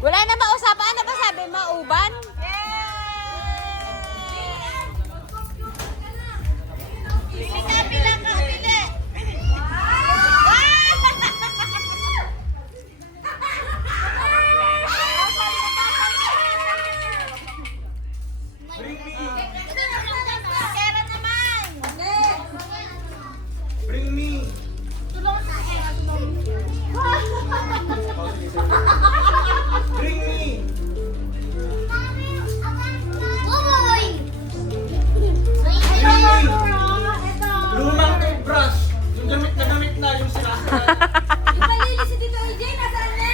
Wala na mausapan. Ano ba sabi mo? Uban? Pili ka, pila ka, pili. Kera naman. Bring me. Bring me. Buboy. Lumang toothbrush. Yung gamit na yung sinasara. Ipalili si Tito AJ, nasaan na?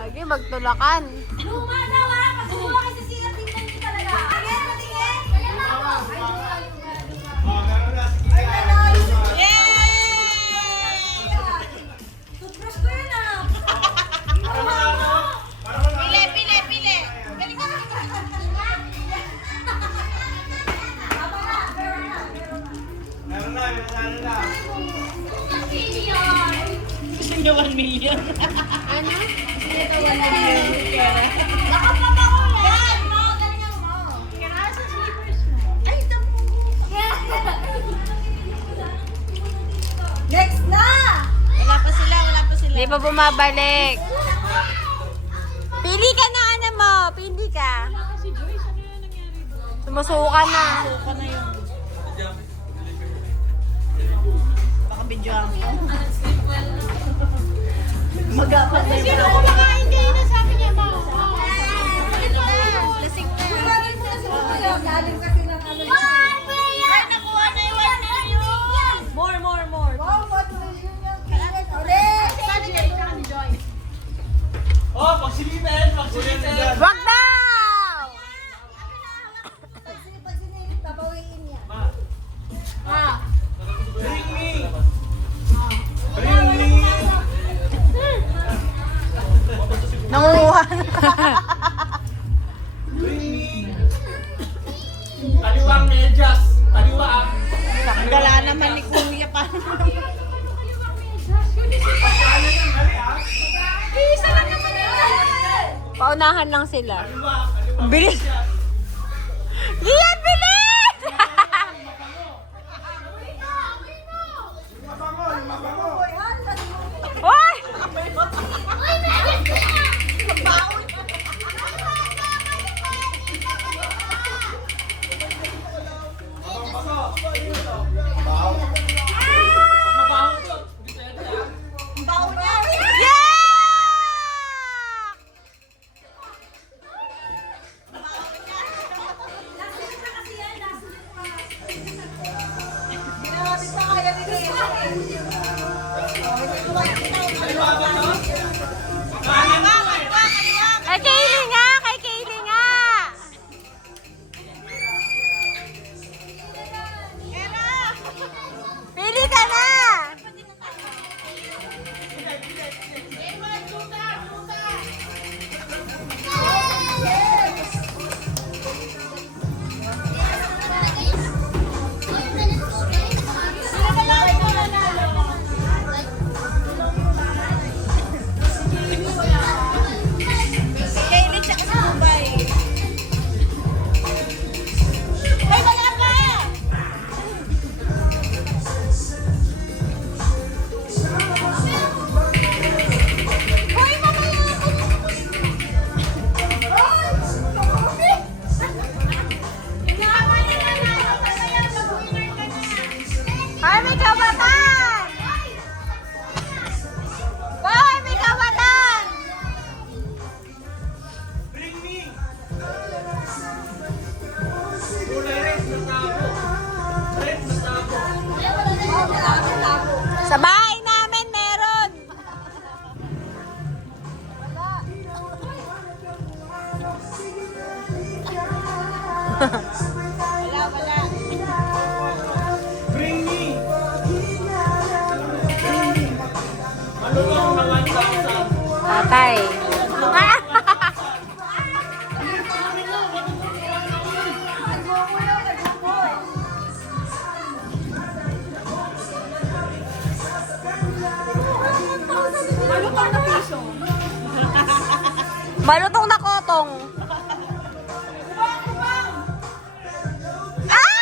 Lagi magtulakan. Luma na, wala pa siguro kasi sikat tingnan niyo talaga. Tingin, patingin. Toothbrush ko yun ah. Pili, pili, pili. Galing ka. Meron na. Gusto niya 1 million. Ano? Nakapabango yan. Mo, galingan mo. Nasa slippers mo. Ay, tamo. Next na! Wala pa sila, wala pa sila. Hindi pa bumabalik. Pili ka na, ano mo. Pili ka. Si Joyce, ano yung nangyari doon? Sumusuka na. Suka na yun. Baka videoan ko. Magapan na Sino yun. kumakain kayo na sabi niya mo? Lasing na. Galing mo na sa mga galing kasi ng ano. Ay, nakuha na yung 1 million. More. Wow, 1 million yung kailangan ulit. Saan ni Jay? Saan ni Joy? Oh, pagsilipin. Wag daw! Pag sinilip, babawiin niya. Bring me. Bring me. Nangunguha na. Bring me. Kaliwang medyas. Kaliwang. Gala naman ni Kuya pa. Pagkala yan, hali ah. Isa lang naman yun. Paunahan lang sila. Kaliwang Bilis. medyas. Lian, bilis! Hoy! Mabaho to. Yeah! Ginamit pa kaya ni Kuya. Kay Kaylee nga! Kay Kaylee nga! Pili ka na! Kailan siya sa Dubai? Ay, wala pa! Hoy, mamaya ako. Inaman niya na na. Mamaya, mag-winner ka na. Ay, may kabatan! Boy, may kabatan! Bring me. Kulay red na tabo. Red na tabo. Sa bahay namin meron! Bring me. Maluwang na 1,000. Patay. Malutong na kotong. Ah!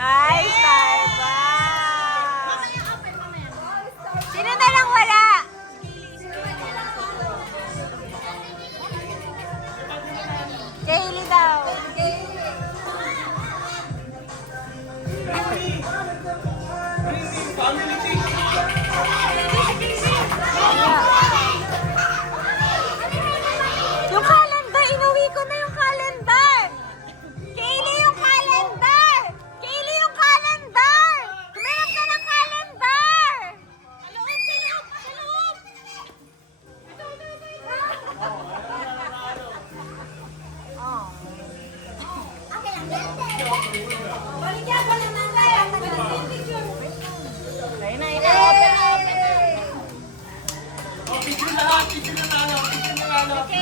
Ay, Starbucks! Sino na lang wala? Kaylee daw. Family thing. Yung calendar, inuwi ko na yung calendar. Kaylee, yung calendar. Kaylee, yung calendar. Tumiram ka ng calendar. Sa loob, sa loob, sa loob. Picture lahat, picture na lang. Picture na lang.